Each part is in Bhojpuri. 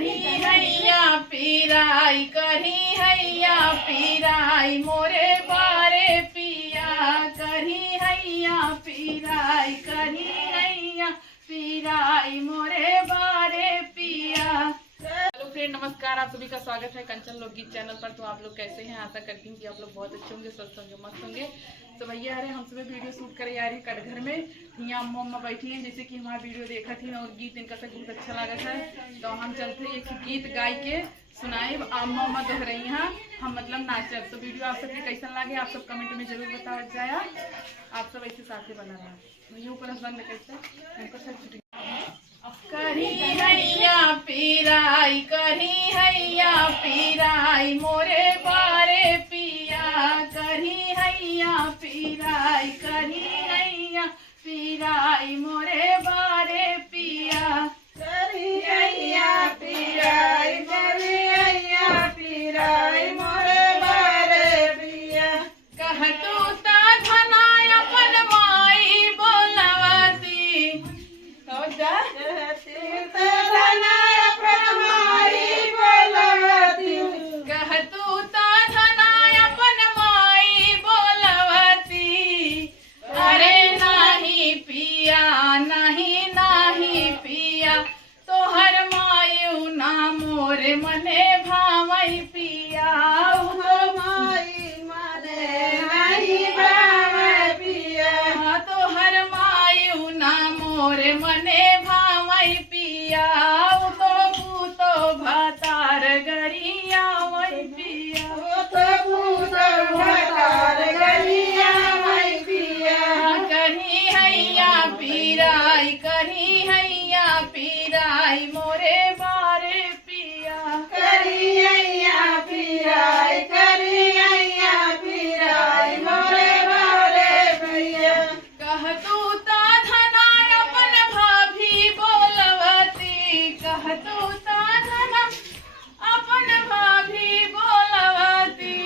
करी हैया पीराई, करी हैया पीराई मोरे बारे पिया, करी हैया पीराई, करी हैया पीराई मोरे बारे पिया। हेलो फ्रेंड, नमस्कार। आप सभी का स्वागत है कंचन लोकगीत चैनल पर। तो आप लोग कैसे हैं? आशा करती हूँ कि आप लोग बहुत अच्छे होंगे, स्वस्थ होंगे, मस्त होंगे। तो भैया अरे हम सुबह वीडियो शूट करे आ रही है कटघर में। यहाँ अम्मा बैठी हैं, जैसे कि हमारा वीडियो देखा थी और गीत इनका से बहुत अच्छा लगा था। तो हम चलते एक गीत गाय के सुनाए, अम्मा दोहराई हैं, हम मतलब नाचब। तो वीडियो आप सबके कैसा लगे आप सब कमेंट में जरूर बता जाया। आप सब ऐसे साथ बना रहा भैया ऊपर बंद कैसे करी हैया पीराई, करी हैया पीराई मोरे बारे पिया, करी हैया पीराई, करी हैया पीराई मोरे बारे पिया, करी हैया पीराई, करी हैया पीराई मोरे बारे पिया। कह तू ता धना अपन माई बोलवती, हो जा कह तू ता धना अपन माई बोलवती, अरे नाही पिया, नहीं नाही पिया तोहर मायू ना मोरे मने भावई पिया, तोहर मायू ना मोरे मने भावई पिया, तो भूतो भतार गरिया वही पिया, करी हैया पीराई, करी हैया पीराई मोरे बारे पिया, करी हैया पीराई, करी हैया पीराई मोरे बारे पिया। कह तू ता धना अपन भाभी बोलवती, कह तू ता धना अपन भाभी बोलवती,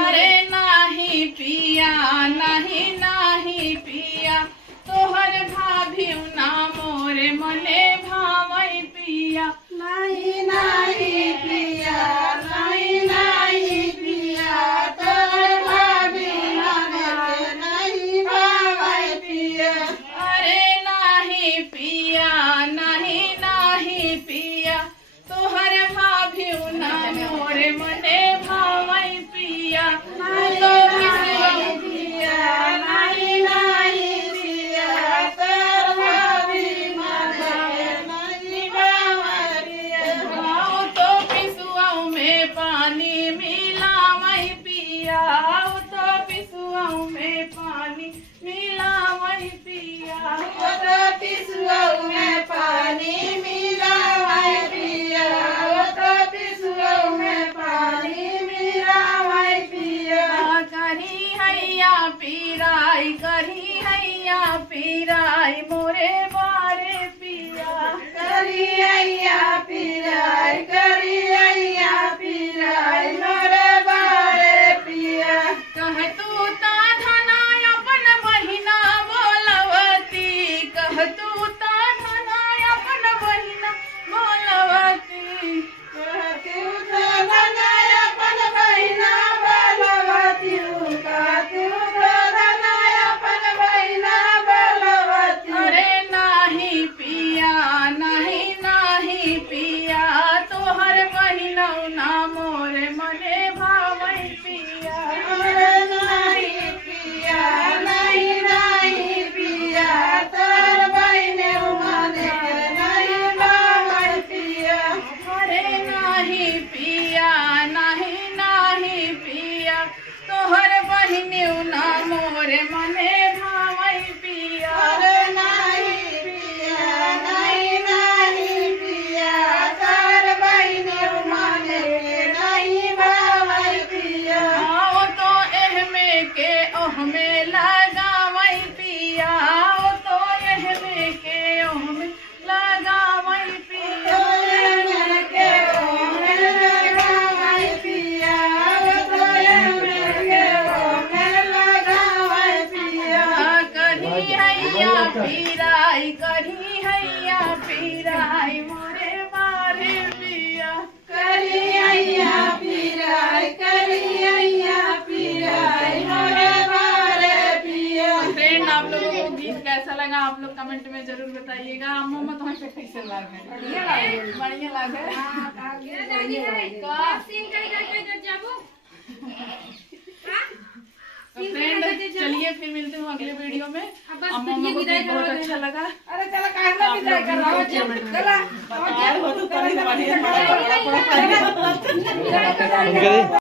अरे नाही पिया, नहीं नाही पिया तोहर भाभी ना मोरे मने भावई पिया, नहीं नहीं पिया, नहीं नहीं पिया तोर भाभी माने नहीं भावई पिया। अरे नाही पिया, नहीं नाही पिया तोहर भाभी ना मोरे मने भावई पिया, नहीं तो नहीं पिया, नहीं नहीं पिया तोर भाभी माने नहीं भावई पिया। आओ तो पिसुआऊ में पानी मिलावई पिया, आओ तो पिसुआऊ में पानी मिलावई पिया, पिसुआऊ में पानी मिलावई पिया, पिसुआऊ में पानी मिलावई पिया। करी हैया पीराई, करी हैया पीराई मोरे बारे पिया, करी हैया पीराई, करी हैया पीराई मोरे बारे पिया। कह तू ता धना अपन बहिना बोलवती, कह तू ता धना अपन बहिना बोलवती, कहती तो धनाय अपन बहिना बोलवती, कहती तो धनाय अपन बहिना बोलवती। अरे नाही पिया, नहीं नाही पिया तोहर बहिना ना मोरे मने भावई पिया, अरे नहीं पिया, नहीं नहीं पिया तोर बहिने माने नहीं भावई पिया। अरे नाही पिया, नहीं नाही पिया तोहर बहिनी ना मोरे मने भावई पिया, अरे नहीं पिया, नहीं नहीं पिया तोर बहिने माने नहीं भावई पिया। आओ तो एहमे के ओहमे लगावई पिया, आओ तो एहमे के ओहमे लगावई पिया, के ओ मेरे भावई पिया, तो ये मेरे बताइएगा अम्मा तुम्हें पे कैसे लागे बढ़िया लागे। बढ़िया लागे हाँ, कागज बढ़िया लागे। तो फ्रेंड चलिए फिर मिलते हैं अगले वीडियो में। अम्मा को बहुत अच्छा लगा। अरे चलो कागज भी जाए कर रहा हूँ चला हम करें